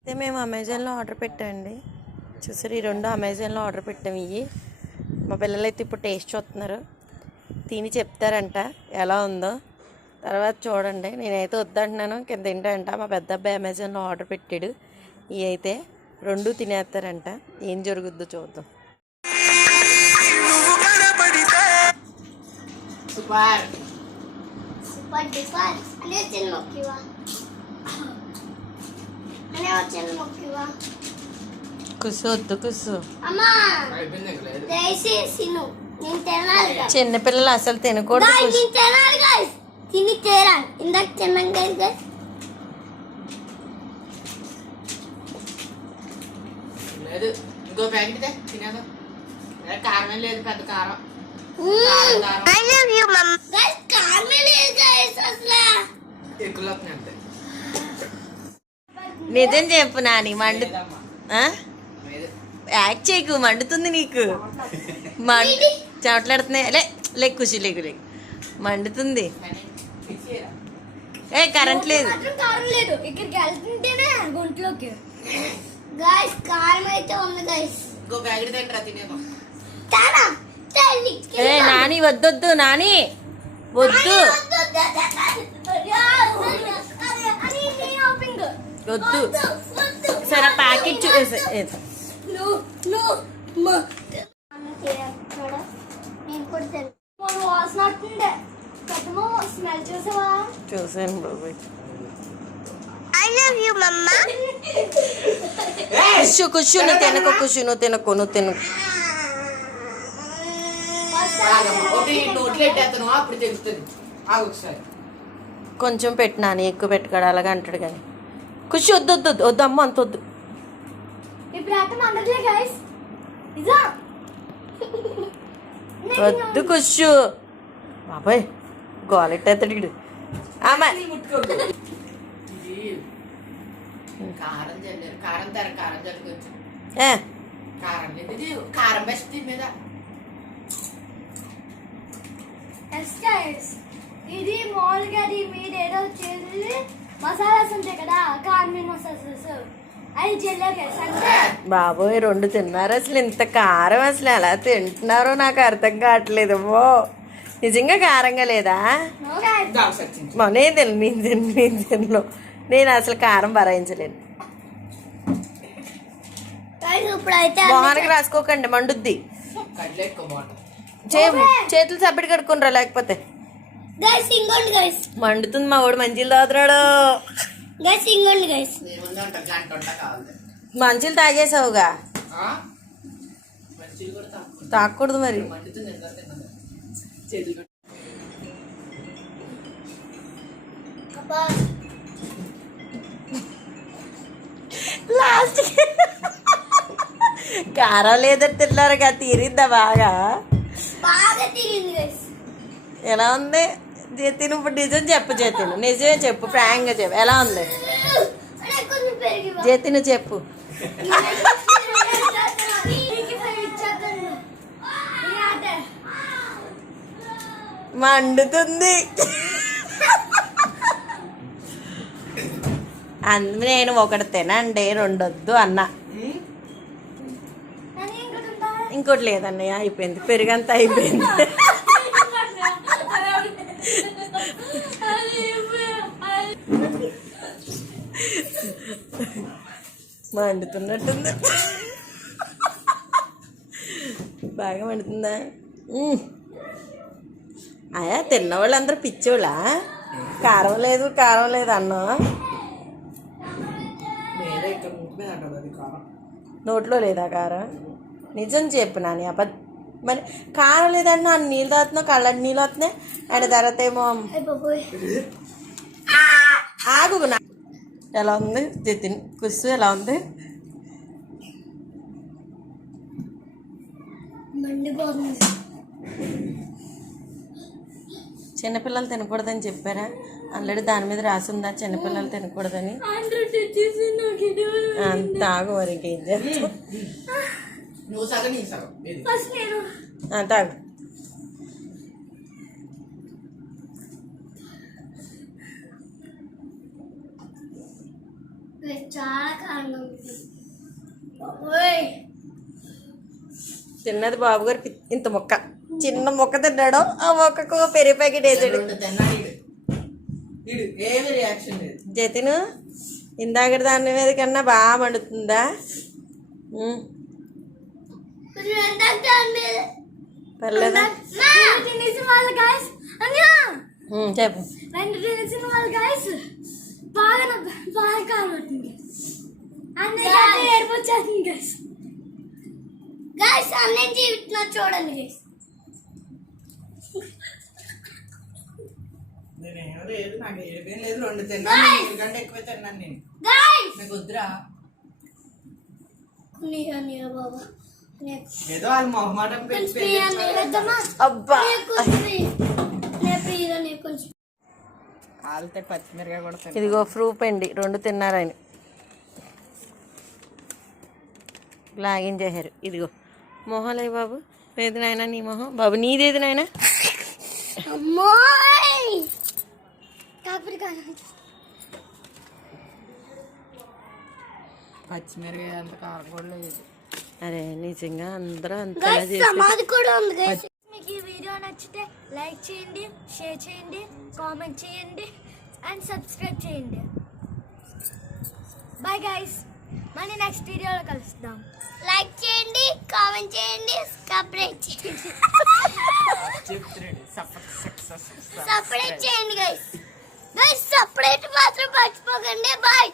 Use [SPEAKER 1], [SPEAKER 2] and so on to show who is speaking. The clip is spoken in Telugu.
[SPEAKER 1] అయితే మేము అమెజాన్లో ఆర్డర్ పెట్టామండి. చూసారు ఈ రెండు అమెజాన్లో ఆర్డర్ పెట్టాము ఇవి మా పిల్లలు అయితే ఇప్పుడు టేస్ట్ చూస్తున్నారు. తిని చెప్తారంట ఎలా ఉందో. తర్వాత చూడండి నేనైతే వద్దంటున్నాను కింద తింటారంట మా పెద్ద అబ్బాయి అమెజాన్లో ఆర్డర్ పెట్టాడు. ఇవి అయితే రెండు తినేస్తారంట. ఏం జరుగుద్దో చూద్దాం.
[SPEAKER 2] Super.
[SPEAKER 3] Super duper. Ano yung chinmokiwa? Ano yung chinmokiwa?
[SPEAKER 1] కుసు వద్దు కుసు
[SPEAKER 3] అమ్మా
[SPEAKER 2] అయిపోయింది ఇంకా లేదు
[SPEAKER 3] దయచేసి నువ్వు నేను తినాలి guys.
[SPEAKER 1] చిన్నపిల్లలు అసలు తినకూడదు.
[SPEAKER 3] తిని తీరాలి ఇందాక తిన్నాం కదా.
[SPEAKER 2] లేదు ఇంకో ప్యాకెట్ తే తినేదా ఏ, కారం ఏం లేదు పెద్ద కారం
[SPEAKER 3] Mm.
[SPEAKER 2] కారం.
[SPEAKER 3] కారమే లేదు అసలు.
[SPEAKER 2] ఎక్కువ
[SPEAKER 1] నిజం చెప్పు నాని మండు
[SPEAKER 2] లేదమ్మా.
[SPEAKER 1] ఆ?
[SPEAKER 2] లేదు
[SPEAKER 1] యాక్ట్ చేయకు మండుతుంది నీకు. మండు చెమటలాడుతున్నాయి లే లే కుషి లేకు లేకు మండుతుంది. ఏ కరెంట్ లేదు.
[SPEAKER 3] ఇక్కడికి వెళ్తుంటేనే గుంట్లోకి. గాయస్ కారం అయితే ఉంది గాయస్
[SPEAKER 1] ఏ నాని వద్దొద్దు నాని. వద్దు. వద్దు. సరే ప్యాకెట్ చూసాను బాబాయ్.
[SPEAKER 3] ఐ లవ్ యూ మమ్మా
[SPEAKER 1] కుషు కుషు నువ్వు తినకు కుషు నువ్వు తినకు నువ్వు తినకు. కొంచెం పెట్టు నాని ఎక్కువ పెట్టుకోడు అలాగా అంటాడు కానీ. కుషి వద్దు వద్దు వద్దు వద్దు అమ్మ అంత వద్దు వద్దు కుషు బాబాయ్ గోలెట్టేస్తాడు వీడు. ఆమె
[SPEAKER 2] కారం చల్లారు కారం తెర కారం చల్లుకొచ్చు
[SPEAKER 1] ఏ
[SPEAKER 2] కారం లేదు ఇది కారం బెస్ట్ మీద
[SPEAKER 3] ఇది మామూలుగా ఏదో చేసి మసాలాస్ ఉంటాయి కదా కార్మిన్ మసాలాస్. అది చెల్లారు గైస్ అంటే
[SPEAKER 1] బాబోయ్ రెండు తిన్నారు అసలు? ఇంత కారం అసలు ఎలా తింటున్నారో నాకు అర్థం కావట్లేదు. ఓ నిజంగా కారంగా లేదా? నేను తిను. నేను తిను నేను తిన్ను నేను అసలు కారం భరాయించలేను
[SPEAKER 3] గైస్ ఇప్పుడు అయితే
[SPEAKER 1] మొహానికి రాసుకోకండి మండుద్ది. చేతులు సబ్బిడి కడుక్కునరా లేకపోతే.
[SPEAKER 3] గైస్ ఇంకోండి గైస్
[SPEAKER 1] మండుతుంది మా వాడు మంచిలు తాగుతున్నాడు.
[SPEAKER 3] గైస్ ఇంకోండి గైస్
[SPEAKER 1] మంచిలు తాగేసావుగా? తాగకూడదు మరి. లాస్ట్ కారం లేదని తిన్నారుగా తీరిందా బాగా?
[SPEAKER 3] బాగా తిరిగింది గైస్
[SPEAKER 1] ఎలా ఉంది? జతిన్ ఇప్పుడు నిజం చెప్పు జతిన్ నిజమే చెప్పు ఫ్రాంక్గా చెప్పు. ఎలా ఉంది? జతిన్ చెప్పు. మండుతుంది. అందు నేను ఒకటి తినండి రెండు వద్దు అన్న ఇంకోటి లేదన్నయ్య అయిపోయింది. పెరుగంతా అయిపోయింది. మండుతున్నట్టుంది. బాగా మండుతుందా? ఉమ్. అయ్యా తిన్న వాళ్ళందరూ పిచ్చోళ్ళా? కారం లేదు కారం లేదు అన్నా నోట్లో లేదా కారం? నిజం చెప్పు నాని అబద్ధ. మరి కారం లేదన్నా నీళ్ళు తాగుతున్నావు కళ్ళ నీళ్ళు వస్తున్నాయి? అండ్ తర్వాత ఏమో ఆగు నా- ఎలా ఉంది? జతిన్ కుస్సు ఎలా ఉంది? చిన్నపిల్లలు తినకూడదని చెప్పారా? ఆల్రెడీ దాని మీద రాసిందా? చిన్నపిల్లలు తినకూడదని? అంత ఆగు మరి ఇంకేం చేస్తాం
[SPEAKER 2] నువ్వు సగం నీ సగం ఇది
[SPEAKER 3] ఫస్ట్ నేను
[SPEAKER 1] అంత ఆగు
[SPEAKER 3] చాలా ఓయ్
[SPEAKER 1] తిన్నది బాబు గారు ఇంత మొక్క. చిన్న మొక్క తిన్నాడు ఆ మొక్కకు పెరిగి ప్యాకెట్ వేసాడు. జతిను ఇందాక దాని మీద కన్నా బాగా మండుతుందా? పర్లేదా? చెప్పు.
[SPEAKER 3] బాగా బాగా అన్నయ్య ఏడుపు వచ్చేస్తుంది గాయస్ గాయస్ అన్నయ్య జీవితం చూడండి గాయస్
[SPEAKER 2] నేనేం లేదు నాకు ఏమేం లేదు రెండు తిన్నాను. నేను ఎందుకంటే ఎక్కువ తిన్నాను నేను.
[SPEAKER 3] గాయస్
[SPEAKER 2] నాకు వద్దురా.
[SPEAKER 3] నీరా నీరా బాబా.
[SPEAKER 2] ఏదో వాళ్ళు మొహమాటం పెట్టి
[SPEAKER 3] కొంచెం ప్రియ నీరద్దమ్మా
[SPEAKER 1] అబ్బా.
[SPEAKER 3] ప్రియ నీ కొంచెం
[SPEAKER 2] కాలితే పచ్చిమిరకాయ కూడా
[SPEAKER 1] ఇదిగో ప్రూఫ్ అండి రెండు తిన్నారని లాగించేశారు. ఇదిగో. మొహలే బాబు ఏది నాయనా నీ మొహం? బాబు నీదేది నాయనా?
[SPEAKER 2] పచ్చిమిరకాయ అంత కారం కూడా లేదు.
[SPEAKER 1] అరే నిజంగా అందరూ అంతలా చేసి
[SPEAKER 3] సమాధి కూడా ఉంది గైస్ మీకు ఈ వీడియో నచ్చితే లైక్ చేయండి షేర్ చేయండి కామెంట్ చేయండి అండ్ సబ్స్క్రైబ్ చేయండి. బాయ్ గైస్ మళ్ళీ నెక్స్ట్ వీడియోలో కలుస్తాం. లైక్ చేయండి కామెంట్ చేయండి సబ్స్క్రైబ్ చేయండి. సపరేట్ చేయండి గైస్ గైస్ సపరేట్ మాత్రం మర్చిపోకండి. బాయ్